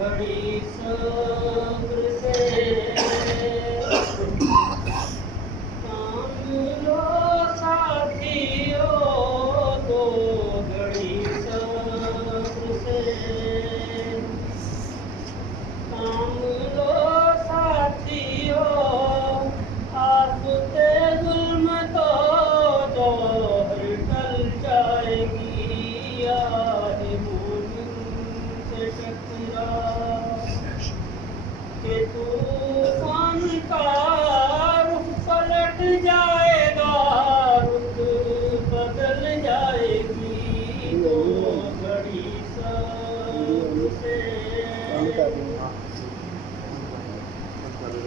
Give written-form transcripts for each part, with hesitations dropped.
घड़ी सब्र से काम लो साथियों, दो घड़ी सब्र से काम लो साथियों, आफते जुल्म तो दौर टल जाएगी, आए मोमिन से टकरा के तूफान का रुख पलट जाएगा, रुख बदल जाएगी, तो घड़ी सबसे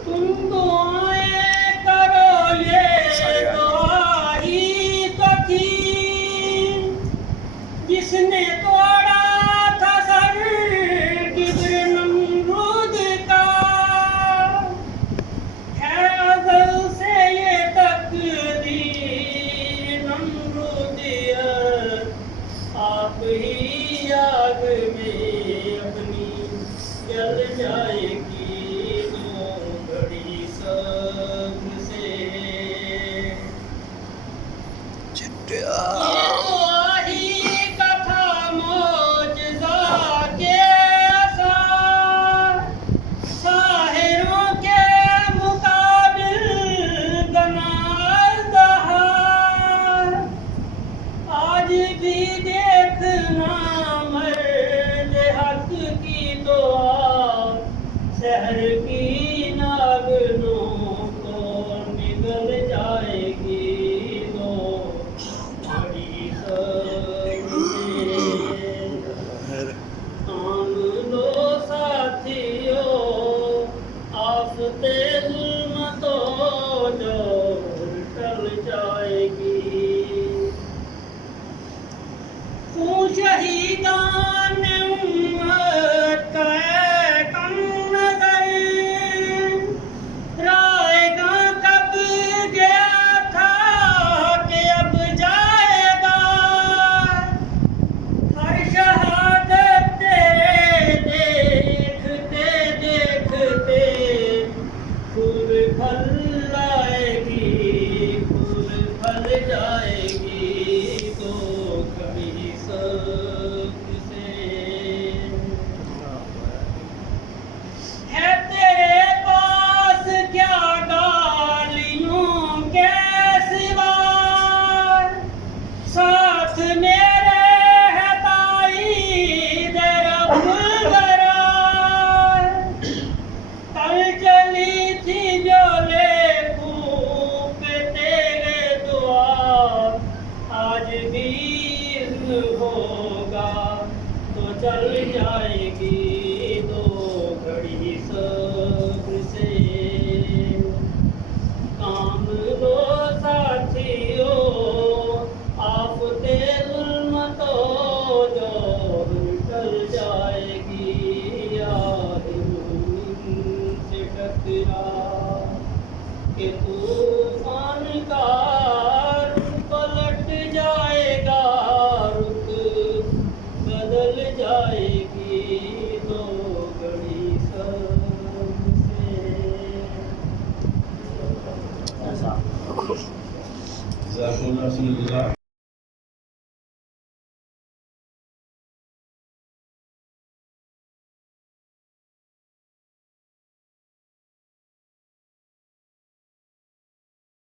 तुम दुआएं करो, ये दुआ ही तो थी जिसने तोड़ा था सर किब्र नमरूद का, है अज़ल से ये तकदीर नमरूदियत, आप ही आग में अपनी जल जाएगी, दो घड़ी सब्र से। ये दुआ ही का था मौजज़ा के असर, साहिरों के मुकाबिल गनाज़दहार, आज भी देखना मर्द हक की दुआ, शहर की नागनों को निगल जाएगी, दो घड़ी सब्र से काम लो साथियों, आफते जुल्म तो दौर टल जाएगी, खून शहीदान उम्मत का है कम नज़र, राएगा कब गया था कि अब जाएगा, हर शहादत तेरे देखते देखते फूल फल आएगी, फूल फल जाएगी, तो घड़ी सब्र से। है तेरे पास क्या गालियों के सिवा, साथ मेरे है ताईद रब गरार, कल चली थी जो लेखों पे तेरे दुआ, आज भी इज़्न होगा तो चल जाएगी, दो घड़ी सब्र से काम लो साथियों, आफते जुल्म तो दौर टल जाएगी, आए मोमिन से टकरा के तूफान का रुख पलट जाएगा, रुख बदल जाएगी, दो घड़ी सब्र से। جزاكم الله خيرا.